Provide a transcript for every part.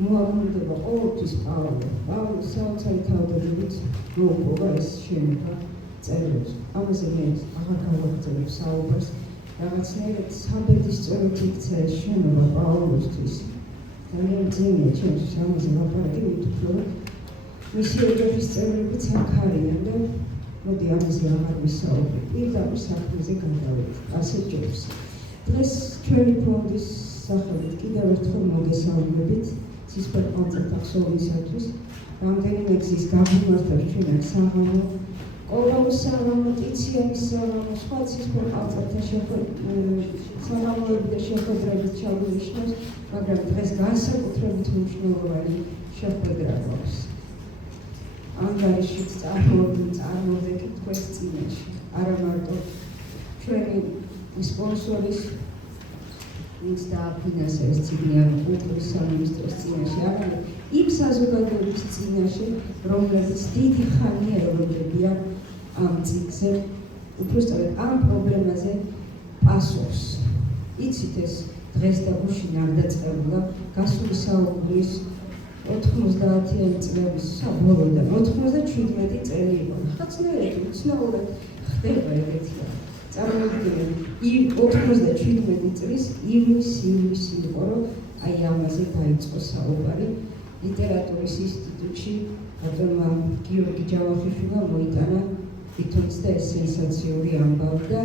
მოაგონდება ყოველთვის პავლე საოცარი თავდადებით მოუპოვა ეს შენობა წერილებს. ამაზე მე აღარ გავაგრძელებ საუბარს. რაღაცნაირად საბედისწეროდ იქცა ეს შენობა პავლოსთვის. ძალიან ძნელია ჩემთვის ამაზე ლაპარაკი, ვით უფრო მისი ოჯახის წევრებიც აქ არიან და მოდი ამაზე აღარ ვისაუბრებ. პირდაპირ საქმეზე გადავიდეთ. ასე ჯობს. დღეს ჩვენი ფონდის სახელით კიდევ ერთხელ მოგესალმებით. ცისფერ კონცერტ ახსოვისათვის რამდენიმე გზის გამომართავს ჩვენ აქ საღამო, ყოველდღიურ საღამო, ტიციანის საღამო, სხვა ცისფერ კონცერტთა საღამოები და შეხვედრებით ჩაგვინიშნავს, მაგრამ დღეს განსაკუთრებით მნიშვნელოვანი შეხვედრა გვაქვს. ანგარიშით წარმოვიდგინეთ თქვენს წინაშე, არა მარტო ჩვენი სპონსორის ვინც დააფინანსა ეს წიგნი ამ კულტურის სამინისტროს წინაშე, არამედ იმ საზოგადოების წინაშე, რომლებიც დიდი ხანია როლდებიან ამ წიგნზე, უბრალოდ ამ პრობლემაზე პასუხს. იცით ეს დღეს და გუშინ არ დაწყებულა გასული საუკუნის 90-იანი წლების საბოლოოდან 97 წელი იყო. ხაცნაირად უცნაურად ხდება ეგეთი. წარმოვიდგინეთ, 97 წლის ივლისი იყო, რომ აი ამაზე დაიწყო საუბარი. ლიტერატურის ინსტიტუტში ბატონმა გიორგი ჯავახიშვილმა მოიტანა თვითონც და ეს სენსაციური ამბავი და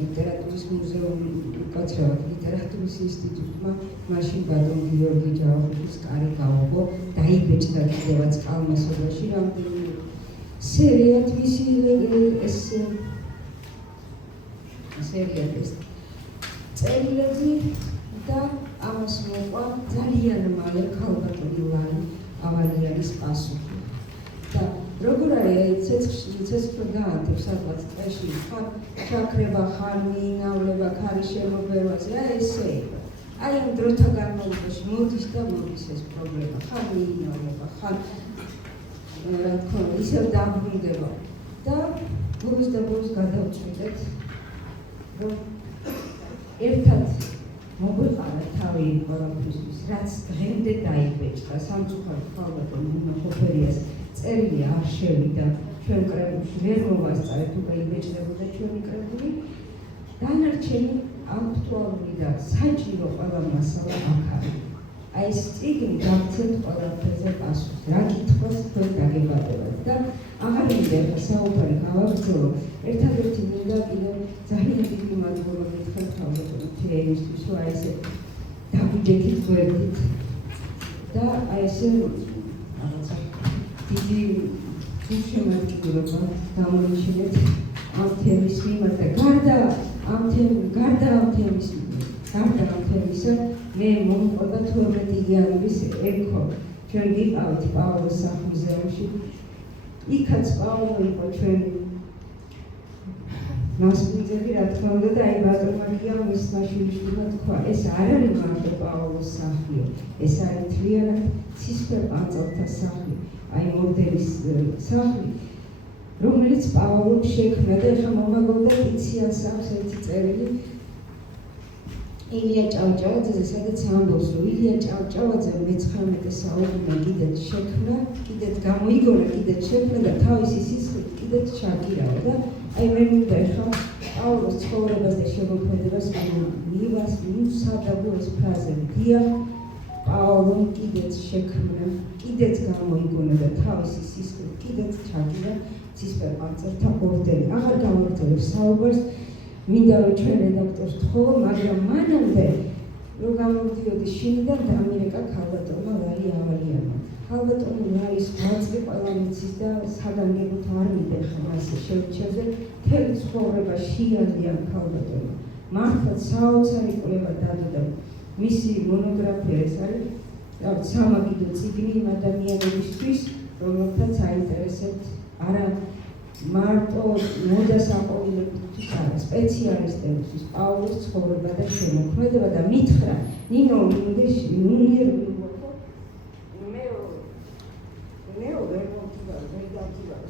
ლიტერატურის მუზეუმი უკაცრავად ლიტერატურის ინსტიტუტმა მაშინ ბატონ გიორგი ჯავახიშვილის კარი გაუღო, დაიბეჭდა კიდევაც კალმასობაში რამდენიმე სერიად მისი ეს სერიალის წერილები და ამას მოყვა ძალიან მალე ქალბატონი ლარი ავალიანის პასუხი. და როგორ არის ცეცხლი გაანთებს სადღაც ტყეში, ხარ ჩაქრება, ხარ მიინავლება, ხარ შემოგვერვაზე, აი ესე იყო. აი ამ დროთა განმავლობაში მოდის და მოდის ეს პრობლემა, ხარ მიინავლება, ხარ რა თქმა უნდა ისევ დაბრუნდება და ბოლოს და ბოლოს გადავწყვიტეთ, რომ ერთად მოგვეყარა თავი ყველაფრისთვის, რაც დღემდე დაიბეჭდა. სამწუხაროდ ქალბატონ მუნა ხოფერიას წერილი არ შევიდა ჩვენ კრებულში, ვერ მოვასწარეთ, თუ გაიბეჭდებოდა ჩვენი კრებული. დანარჩენი აქტუალური და საჭირო ყველა მასალა აქ არის. აი ეს წიგნი გავცეთ ყველაფერზე პასუხს, რა კითხვას თქვენ დაგებადებათ და აღარ მინდა საუბარი გავაგრძელო. ერთადერთი მინდა კიდევ ძალიან დიდი მადლობა გითხრათ ქალბატონ თეიმისთვის, რომ აი ესე დაგვიჯექით გვერდით და აი ესე რაღაცა დიდი გულშემატკივრობა გამოიჩინეთ ამ თემის მიმართ და გარდა ამ თემისა მე მომყვება 12 იანვრის ეკო. ჩვენ ვიყავით პავლოს სახლ-მუზეუმში. იქაც პავლო იყო ჩვენი მასპინძელი, რა თქმა უნდა, და აი ბატონმა გიამის მაშვილიშვილმა თქვა, ეს არ არის მარტო პავლოს სახლიო, ეს არის მთლიანად ცისფერ პანწალთა სახლი, აი მოდელის სახლი, რომელიც პავლომ შექმნა და ეხლა მომაგონდა ტიციანს აქვს ერთი წერილი ილია ჭავჭავაძეზე, სადაც ამბობს, რომ ილია ჭავჭავაძე მე-19 საუკუნე კიდეც შექმნა, კიდეც გამოიგონა, კიდეც შექმნა და თავისი სისხლით კიდეც ჩაგირავა და აი მე მინდა ეხლა პავლოს ცხოვრებას და შემოქმედებას მივსადაბო ეს ფრაზები. დიახ, პავლომ კიდეც შექმნა, კიდეც გამოიგონა და თავისი სისხლით კიდეც ჩაგირა ცისფერ პანწალთა ორდენი. აღარ გავაგრძელებ საუბარს, მინდა რომ ჩვენ რედაქტორს თხოვო, მაგრამ მანამდე რომ გამოვიდიოდი შინიდან დამირეკა ქალბატონმა ლარი ავალიანმა. ქალბატონი ლარის ღვაწლი ყველა მიცის და საგანგებოდ არ მიდეხა მასე შევჩერზე, მთელი ცხოვრება შეიარდია ქალბატონმა. მართლაც საოცარი კვლევა დადო და მისი მონოგრაფია ეს არის სამაგიდო წიგნი იმ ადამიანებისთვის, რომელთაც აინტერესებთ არა მარტო მოდასაყოველებისთვის, არა სპეციალისტებისთვის, პაულოს ცხოვრება და შემოქმედება და მითხრა ნინო ნუნიერ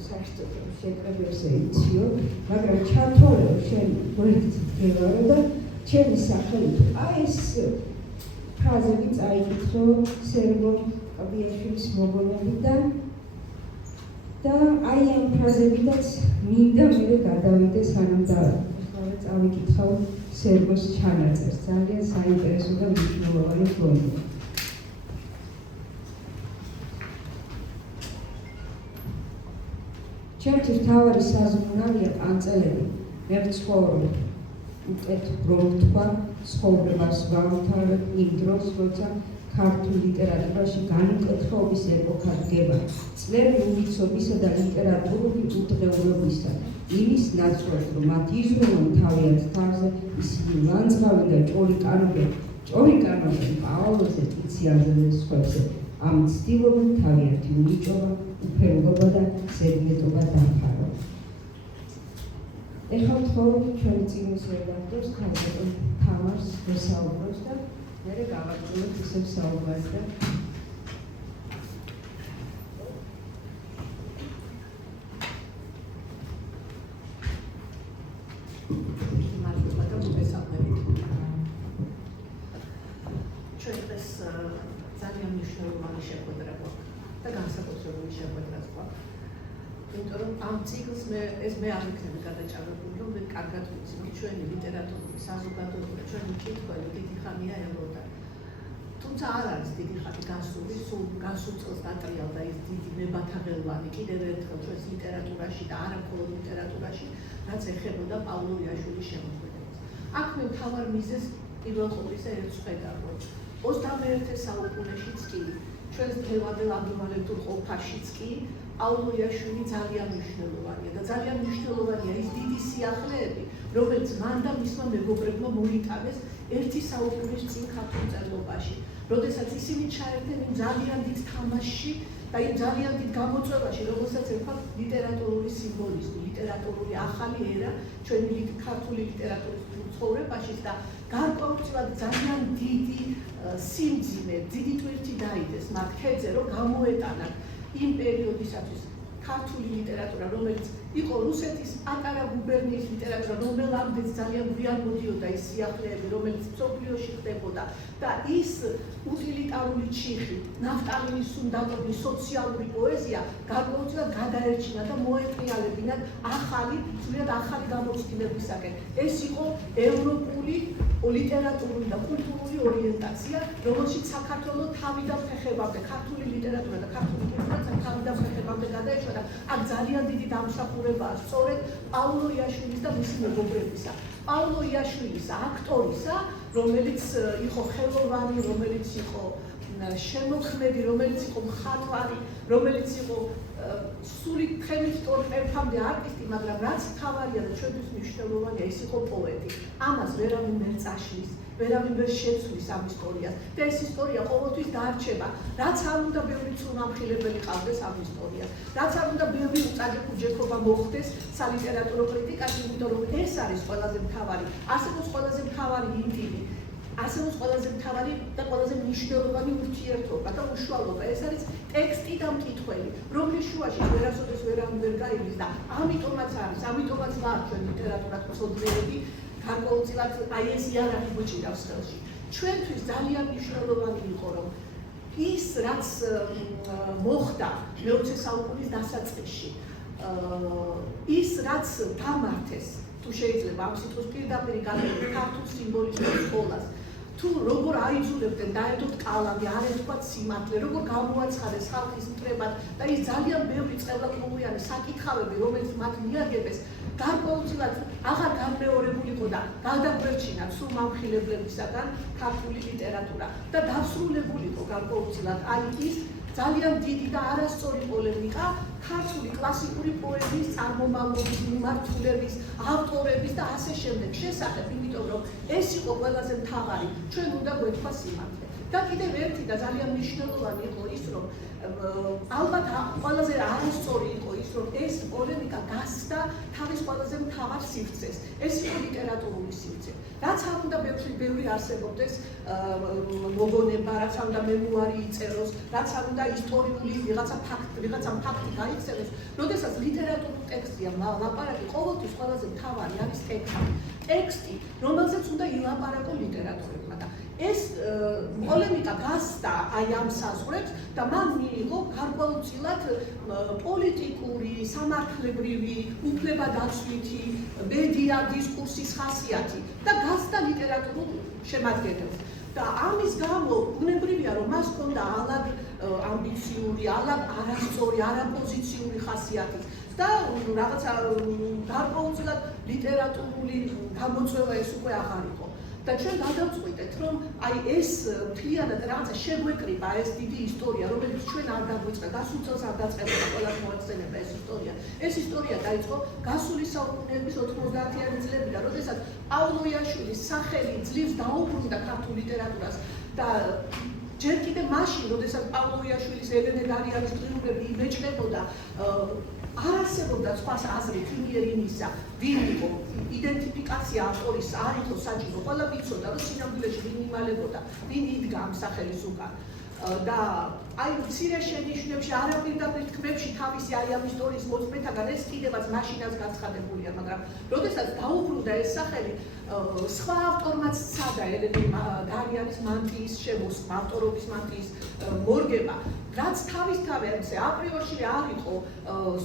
საერთოდ შეკრებებს ეიციო, მაგრამ ჩათვალე შენ გვერდით დგევარო და ჩემი სახელით აი ეს ფრაზები წაიკითხო სერგო ყაბიაშვილის მოგონებიდან და აი ამ ფრაზებიდანაც მინდა მე გადავიდე სანამ წავიკითხავ სერგოს ჩანაწერს. ძალიან საინტერესო და მნიშვნელოვანი ფონია. ჩემთვის მთავარი საზრუნავია კანწელები. მე ვცხოვრობ უკეთ რომ თქვა ცხოვრებას გავთავებ იმ დროს, როცა ქართულ ლიტერატურაში განუკეთრობის ეპოქა დგება. წლები უვიცობისა და ლიტერატურული უდღეურობისა. იმის ნაცვლად, რომ მათ იზრუნონ თავიანთ თავზე, ისინი ლანძღავენ და ჭორიკანობენ პაოლოზე, ტიციანზე და სხვებზე. ამ ცდილობენ თავიანთი უნიჭობა, უფერულობა და ზედმეტობა დამყარო. ეხლა ვთხოვთ ჩვენი წიგნის რედაქტორს ქალბატონ თამარს ვესაუბროს და მერე გავაგრძელებთ ისევ საუბარს და მადლობა და მოგესალმებით. ჩვენ დღეს ძალიან მნიშვნელოვანი შეხვედრა გვაქვს და განსაკუთრებული შეხვედრაც გვაქვს. იმიტომ რომ ამ ციკლს მე არ ვიქნები გადაჭარბებული, რომ მე კარგად ვიცი, რომ ჩვენი ლიტერატურული საზოგადოება, ჩვენი მკითხველი დიდი ხანია ელოდა. თუმცა არ არის დიდი ხანი გასული, გასულ წელს დატრიალდა ის დიდი მებათაღელვანი კიდევ ერთხელ ჩვენს ლიტერატურაში და არა მხოლოდ ლიტერატურაში, რაც ეხებოდა პავლო იაშვილის შემოქმედებას. აქ მე მთავარ მიზეზს პირველ ყოვლისა ერთს ვხედავ, რომ 21 საუკუნეშიც კი ჩვენს დღევანდელ ამბულატორულ ყოფაშიც კი პავლო იაშვილი ძალიან მნიშვნელოვანია და ძალიან მნიშვნელოვანია ის დიდი სიახლეები, რომელიც მან და მისმა მეგობრებმა მოიტანეს ერთი საუკუნის წინ ქართულ მწერლობაში, როდესაც ისინი ჩაერთნენ იმ ძალიან დიდ თამაშში და იმ ძალიან დიდ გამოწვევაში, რომელსაც ერქვა ლიტერატურული სიმბოლიზმი, ლიტერატურული ახალი ერა ჩვენი ქართული ლიტერატურის ცხოვრებაში და გარკვეულწილად ძალიან დიდი სიმძიმე, დიდი ტვირთი დაიდეს მათ ქედზე, რომ გამოეტანათ იმ პერიოდისათვის ქართული ლიტერატურა, რომელიც იყო რუსეთის პატარა გუბერნიის ლიტერატურა, რომელამდეც ძალიან გვიან მოდიოდა ის სიახლეები, რომელიც მსოფლიოში ხდებოდა და ის უტილიტარული ჩიხი, ნაფტალინის სუნდატობის სოციალური პოეზია გარკვეულწილად გადაერჩინა და მოეტრიალებინა სრულიად ახალი გამოცდილებისაკენ. ეს იყო ევროპული ლიტერატურული და კულტურული ორიენტაცია, რომელშიც საქართველოს თავიდან ფეხებამდე, ქართული ლიტერატურა და ქართული კულტურა თავიდან ფეხებამდე გადაეშვა და აქ ძალიან დიდი დამსახურებაა სწორედ პავლო იაშვილის და მისი მეგობრებისა. პავლო იაშვილისა, აქტორისა, რომელიც იყო ხელოვანი, რომელიც იყო შემოქმედი, რომელიც იყო მხატვარი, რომელიც იყო სული თხემით ტორპერფამდე არტისტი, მაგრამ რაც თავარია და ჩვენთვის მნიშვნელოვანია, ის იყო პოეტი. ამას ვერავინ ვერ წაშლის, ვერავინ ვერ შეცვლის ამ ისტორიას და ეს ისტორია ყოველთვის დარჩება. რაც არ უნდა ბევრი ცუნამხილებელი ყავდეს ამ ისტორიას, რაც არ უნდა ბევრი უწადებუჯექობა მოხდეს სალიტერატურო კრიტიკაში, იმიტომ რომ ეს არის ყველაზე მთავარი, ასევე ყველაზე მთავარი ინტიმი, ასევე ყველაზე მთავარი და ყველაზე მნიშვნელოვანი ურთიერთობა და უშუალობა. ეს არის ტექსტი და მკითხველი, რომლის შუაში ვერასოდეს ვერავინ ვერ გაივლის და ამიტომაც ვარ ჩვენ ლიტერატურას მცოდნეები, გარკვეულწილად აი ეს იარაღი გვიჭირავს ხელში. ჩვენთვის ძალიან მნიშვნელოვანი იყო, რომ ის რაც მოხდა მე-20 საუკუნის დასაწყისში, ის რაც დამართეს, თუ შეიძლება ამ სიტყვის პირდაპირ განმეორებით ქართულ სიმბოლიზმის სკოლას, თუ როგორ აიძულებდნენ დაედოთ კალამი, არ ეთქვათ სიმართლე, როგორ გამოაცხადეს ხალხის მტრებად და ის ძალიან ბევრი წყევლა-ყმუიანი საკითხავები, რომელიც მათ მიაგებეს, გარკვეულწილად აღარ განმეორებულიყო და გადაგვერჩინა სრულმამხილებლებისაგან ქართული ლიტერატურა და დასრულებულიყო გარკვეულწილად აი ის ძალიან დიდი და არასწორი პოლემიკა ქართული კლასიკური პოეზიის წარმომავლობის, მიმართულების, ავტორების და ასე შემდეგ შესახებ, იმიტომ რომ ეს იყო ყველაზე მთავარი, ჩვენ უნდა გვეთქვა სიმართლე. და კიდევ ერთი და ძალიან მნიშვნელოვანი იყო ის, რომ ალბათ ყველაზე არასწორი იყო ის, რომ ეს პოლემიკა გასცდა თავის ყველაზე მთავარ სივრცეს. ეს იყო ლიტერატურული სივრცე. რაც არ უნდა ბევრი არსებობდეს მოგონება, რაც არ უნდა მემუარი იწეროს, რაც არ უნდა ისტორიული ვიღაცა ფაქტი გაიქცევოს, როდესაც ლიტერატურულ ტექსტია ლაპარაკი, ყოველთვის ყველაზე მთავარი არის ტექსტი, რომელზეც უნდა ილაპარაკო ლიტერატორებმა და ეს პოლემიკა გასცდა აი ამ საზღვრებს და მან მიიღო გარკვეულწილად პოლიტიკური, სამართლებრივი, უფლებადაცვითი, მედია დისკურსის ხასიათი და გასცდა ლიტერატურულ შემადგენელს. და ამის გამო უნებრივია, რომ მას ჰქონდა ალაგ ამბიციური, ალაგ არასწორი, არაპოზიციური ხასიათი და რაღაცა გარკვეულწილად ლიტერატურული გამოწვევა ეს უკვე აღარ იყო. და ჩვენ გადავწყვიტეთ, რომ აი ეს მთლიანად რაღაცა შეგვეკრიბა ეს დიდი ისტორია, რომელიც ჩვენ არ დაგვიწყდა, გასულ წელს არ დაწყებოდა ყველას მოახსენება ეს ისტორია. ეს ისტორია დაიწყო გასული საუკუნეების 90-იანი წლებიდან, როდესაც პავლოიაშვილის სახელი ძლივს დაუბრუნდა ქართულ ლიტერატურას და ჯერ კიდევ მაშინ, როდესაც პავლოიაშვილის ელენე დარიანის დღიურები იბეჭდებოდა, არ არსებობდა სხვას აზრით იმიერ იმისა, ვინ იყო იდენტიფიკაცია ავტორის არ იყო საჭირო, ყველა ვიცოდა, რომ სინამდვილეში ვინ იმალებოდა, ვინ იდგა ამ სახელის უკან. და აი მცირე შენიშვნებში, არაპირდაპირ თქმებში თავისი აი ამ ისტორიის მოწმეთაგან ეს კიდევაც მაშინაც გაცხადებულია, მაგრამ როდესაც დაუბრუნდა ეს სახელი, სხვა ავტორმაც სცადა ელენე დარიანის მანტიის შემოსხმა, ავტორობის მანტიის მორგება, რაც თავისთავად აპრიორში არ იყო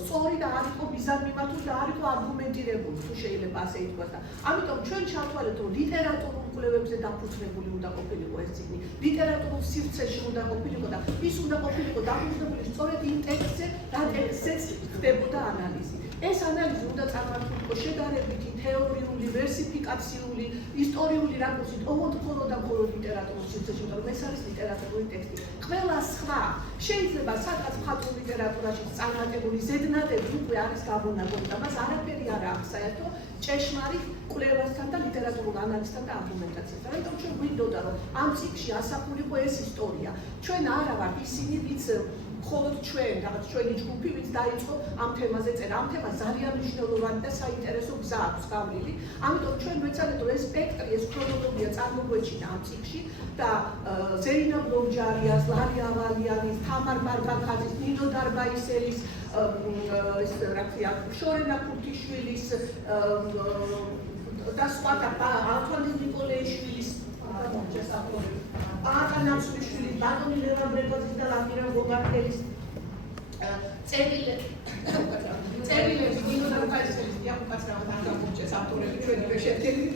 სწორი და არ იყო მიზანმიმართული და არ იყო არგუმენტირებული, თუ შეიძლება ასე ითქვას და ამიტომ ჩვენ ჩავთვალეთ, რომ ლიტერატურულ კვლევებზე დაფუძნებული უნდა ყოფილიყო ეს წიგნი, ლიტერატურულ სივრცეში უნდა ყოფილიყო და ის უნდა ყოფილიყო დაფუძნებული სწორედ იმ ტექსტზე, რა ტექსტზეც ხდებოდა ანალიზი. ეს ანალიზი უნდა წარმართულიყო შედარებითი, თეორიული, ვერსიფიკაციული, ისტორიული რაკურსით, მხოლოდ და მხოლოდ ლიტერატურულ სივრცეში, იმიტომ რომ ეს არის ლიტერატურული ტექსტი. ყველა სხვა შეიძლება სადღაც მხატვრულ ლიტერატურაში წარმატებული ზედნადები უკვე არის გამონაგონი და მას არაფერი არ აქვს საერთო ჭეშმარიტ კვლევასთან და ლიტერატურულ ანალიზთან და არგუმენტაციასთან. ამიტომ ჩვენ გვინდოდა, რომ ამ წიგნში ასახულიყო ეს ისტორია. ჩვენ არა ვართ ისინი, ვინც მხოლოდ ჩვენ, რაღაც ჩვენი ჯგუფი, ვინც დაიწყო ამ თემაზე წერა. ამ თემა ძალიან მნიშვნელოვანი და საინტერესო გზა აქვს გავლილი. ამიტომ ჩვენ ვეცადეთ, რომ ეს სპექტრი, ეს ქრონოლოგია წარმოგვეჩინა ამ წიგნში და ზეინა ბლომჯარიას, ლარი ავალიანის, თამარ ბარბაქაძის, ნინო დარბაისელის, ეს რა ქვია, შორენა ქუთიშვილის და სხვათა ანტონი ნიკოლეიშვილის ატანასიშვილის, ბატონი ლევან ბრეკოძის და ლაკირა გოგართელის წერილები, ნინო დარბაისელის დიახუკასრავად არ გამორჩეს ავტორები ჩვენი შეერთებული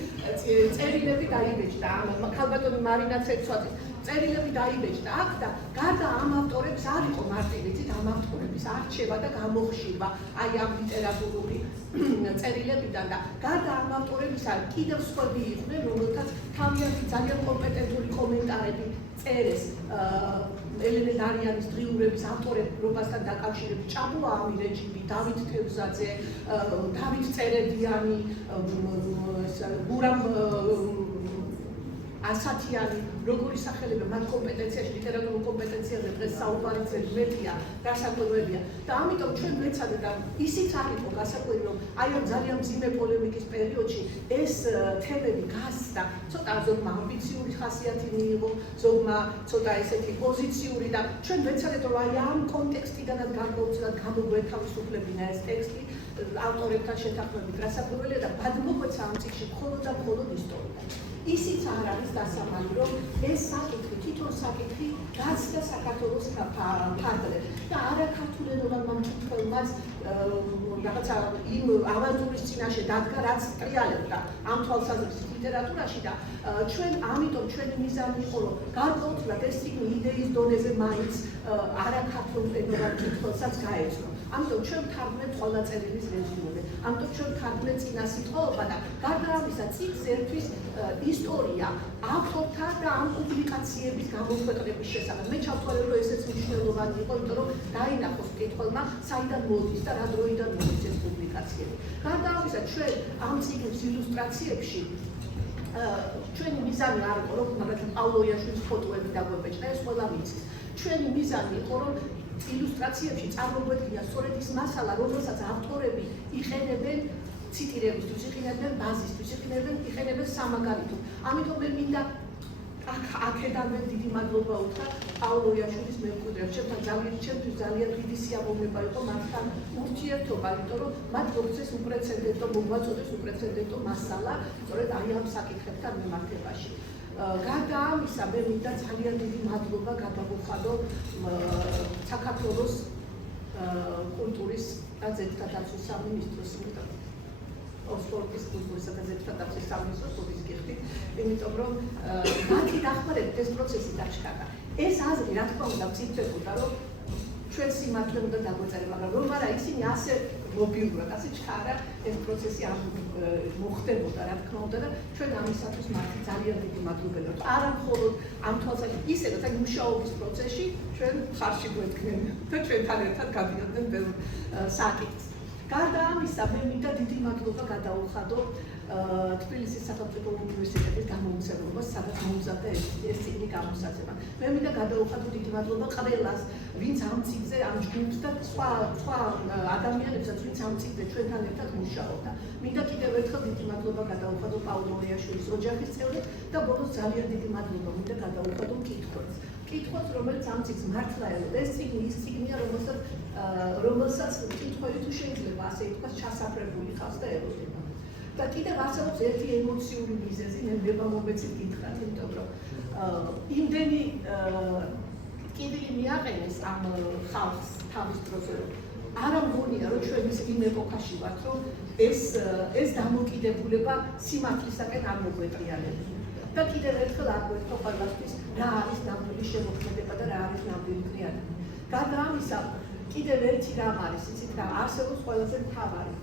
წერილები დაიბეჭდა, ქალბატონი მარინა ცეცვაძის წერილები დაიბეჭდა აქ და გარდა ამ ავტორებს არ იყო მარტივიცით ამ ავტორების არჩევა და გამოხშირვა აი ამ ლიტერატურული წერილებიდან და გარდა ამ ავტორებისა კიდევ სხვები იყვნენ, რომელთაც თავიანთი ძალიან კომპეტენტური კომენტარები წერეს ელენე დარიანის დღიურების ავტორებთან დაკავშირებით, ჭაბუა ამირეჯიბი, დავით თევზაძე, დავით წერებიანი, გურამ ასათიანი, როგორი სახელები მათ კომპეტენციაში, ლიტერატურულ კომპეტენციაზე დღეს საუბარიც მეტია, გასაკვირველია. და ამიტომ ჩვენ ვეცადეთ და ისიც არ იყო გასაკვირი, რომ აი ამ ძალიან მძიმე პოლემიკის პერიოდში ეს თემები გასცდა, ცოტა ზოგმა ამბიციური ხასიათი მიიღო, ზოგმა ცოტა ესეთი პოზიციური და ჩვენ ვეცადეთ, რომ აი ამ კონტექსტიდანაც გარკვეულწილად გამოგვეთავისუფლებინა ეს ტექსტი ავტორებთან შეთანხმებით, გასაკვირველია და გადმოგვეცა ამ წიგნში მხოლოდ და მხოლოდ ისტორია. ისიც არ არის დასამალი, რომ ეს საკითხი, თვითონ საკითხი გასცდა საქართველოს ფარგლებს და არაქართულენოვანმა მკითხველმაც რაღაცა იმ ავანტურის წინაშე დადგა, რაც ტრიალებდა ამ თვალსაზრისით ლიტერატურაში და ჩვენ ამიტომ ჩვენი მიზანი იყო, რომ გარკვეულწილად ეს წიგნი იდეის დონეზე მაინც არაქართულენოვან მკითხველსაც გაეცნო. ამიტომ ჩვენ ვთარგმნებთ ყველა წერილის რეზუმეზე. ამიტომ ჩვენ ვთარგმნებთ წინა სიტყვაობა და გარდა ამისა წიგნს ერთვის ისტორია ავტორთა და ამ პუბლიკაციების გამოქვეყნების შესახებ. მე ჩავთვალე, რომ ესეც მნიშვნელოვანი იყო, იმიტომ რომ დაინახოს მკითხველმა საიდან მოდის და რა დროიდან მოდის ეს პუბლიკაციები. გარდა ამისა, ჩვენ ამ წიგნის ილუსტრაციებში ჩვენი მიზანი არ იყო, რომ მაგალითად პავლოიაშვილის ფოტოები დაგვებეჭდა, ეს ყველა ვიცის. ჩვენი მიზანი იყო, რომ ილუსტრაციებში წარმოგვედგინა სწორედ ის მასალა, რომელსაც ავტორები იყენებენ ციტირებისთვის, იყენებენ ბაზისთვის, იყენებენ სამაგალითოდ. ამიტომ მე მინდა აქედანვე დიდი მადლობა უთხრა პავლოიაშვილის მემკვიდრეებს. ჩემთვის ძალიან დიდი სიამოვნება იყო მათთან ურთიერთობა, იმიტომ რომ მათ მოგვწეს უპრეცედენტო, მოგვაწოდეს უპრეცედენტო მასალა სწორედ აი ამ საკითხებთან მიმართებაში. გარდა ამისა, მე მინდა ძალიან დიდი მადლობა გადავუხადო საქართველოს კულტურის და ძეგლთა დაცვის სამინისტროს, სპორტის კულტურისა და ძეგლთა დაცვის სამინისტროს გიხდით, იმიტომ რომ მათი დახმარებით ეს პროცესი დაჩქარა. ეს აზრი, რა თქმა უნდა, მწიფდებოდა, რომ ჩვენ სიმართლე უნდა დაგვეწერა, მაგრამ რომ არა ისინი ასე მობილურად, ასე ჩქარა ეს პროცესი არ მოხდებოდა, რა თქმა უნდა და ჩვენ ამისათვის მათი ძალიან დიდი მადლობელი ვართ. არა მხოლოდ ამ თვალსაზრისით, ისედაც აი მუშაობის პროცესში ჩვენ ხარში გვედგნენ და ჩვენთან ერთად გადიოდნენ ბევრ საკითხს. გარდა ამისა, მე მინდა დიდი მადლობა გადაუხადო თბილისის სახელმწიფო უნივერსიტეტის გამოუცემლობას, სადაც მომზადდა ეს წიგნი გამოსაცემა. მე მინდა გადაუხადო დიდი მადლობა ყველას, ვინც ამ წიგნზე, ამ ჯგუფს და სხვა ადამიანებსაც, ვინც ამ წიგნზე ჩვენთან ერთად მუშაობდა. მინდა კიდევ ერთხელ დიდი მადლობა გადაუხადო პავლოიაშვილის ოჯახის წევრებს და ბოლოს ძალიან დიდი მადლობა მინდა გადაუხადო მკითხველს, რომელიც ამ წიგნს მართლა ელოდა. ეს წიგნი ის წიგნია, რომელსაც მკითხველი თუ შეიძლება ასე ითქვას, ჩასაფრებული ხავს და ელოდება. და კიდევ არსებობს ერთი ემოციური მიზეზი, მე მომეცით გითხრათ, იმიტომ რომ იმდენი კიდილი მიაყენეს ამ ხალხს თავის დროზე, რომ არა მგონია, რომ ჩვენ იმ ეპოქაში ვართ, რომ ეს დამოკიდებულება სიმართლისაკენ არ მოგვეტრიალებია. და კიდევ ერთხელ არ გვეთქვა ყველასთვის რა არის ნამდვილი შემოქმედება და რა არის ნამდვილი კრეატივობა. გარდა ამისა, კიდევ ერთი რამ არის, იცით რა, არსებობს ყველაზე მთავარი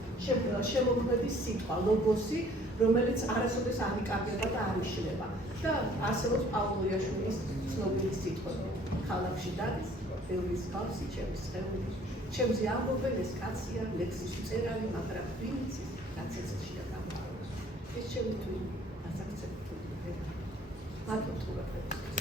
შემოქმედის სიტყვა, ლოგოსი, რომელიც არასოდეს არ იკარგება და არ იშლება. და არსებობს პავლოიაშვილის ცნობილი სიტყვები. ქალაქში დადის, ბევრი მსგავსი ჩემს სხეული. ჩემზე ამბობენ, ეს კაცია, ლექსის მწერალი, მაგრამ ვინ იცის, რაც ეცეში და გამავალს. ეს ჩემი თვალი ასაკცენტური. მადლობა ყურადღებისთვის.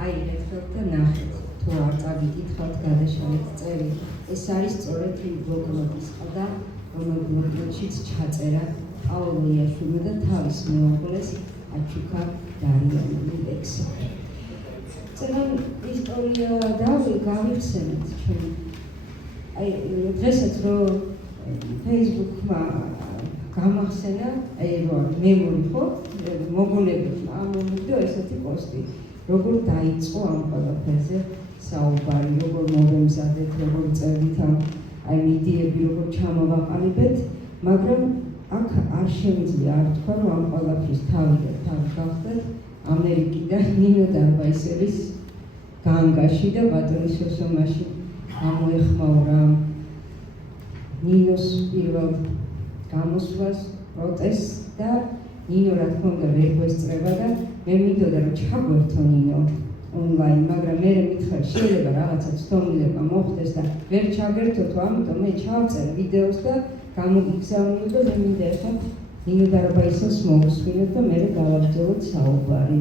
აი, ერთხელ და ნახეთ, თუ არ წაგიკითხავთ, გადაშალეთ წერი. ეს არის სწორედ იმ ბლოკნოტის ყდა, რომელ ბლოკნოტშიც ჩაწერა პავლოიაშვილმა და თავის მეუღლეს აჩუქა დარიანი ლექსები. წელან ისტორია გავიხსენეთ ჩვენ. აი, დღესაც რომ Facebook-მა გამახსენა, აი რომ მემორი ხო, მოგონებთ ამ ვიდეო ესეთი პოსტი. როგორ დაიწყო ამ ყველაფერზე საუბარი, როგორ მოვემზადეთ, როგორ წერდით აი მიდიები, როგორ ჩამოვაყალიბეთ, მაგრამ აქ არ შემიძლია არ თქვა, რომ ამ ყველაფრის თავი გახდათ ამერიკიდან ნინო დარბაისელის განგაში და ბატონის სოსომაში გამოეხმაურა ნინოს პირველ გამოსვლას, პროტესტს და ნინო რა თქმა უნდა ვერ გვესწრება და მე მინდოდა რომ ჩაგვერთო ნინო ონლაინ, მაგრამ მე მითხრა შეიძლება რაღაცა ცდომილება მოხდეს და ვერ ჩაგერთოთ, ამიტომ მე ჩავწერ ვიდეოს და გამოგიგზავნიო და მე მინდა ახლა ნინო დარბაისელს მოვუსმინოთ და მე გავაგრძელოთ საუბარი.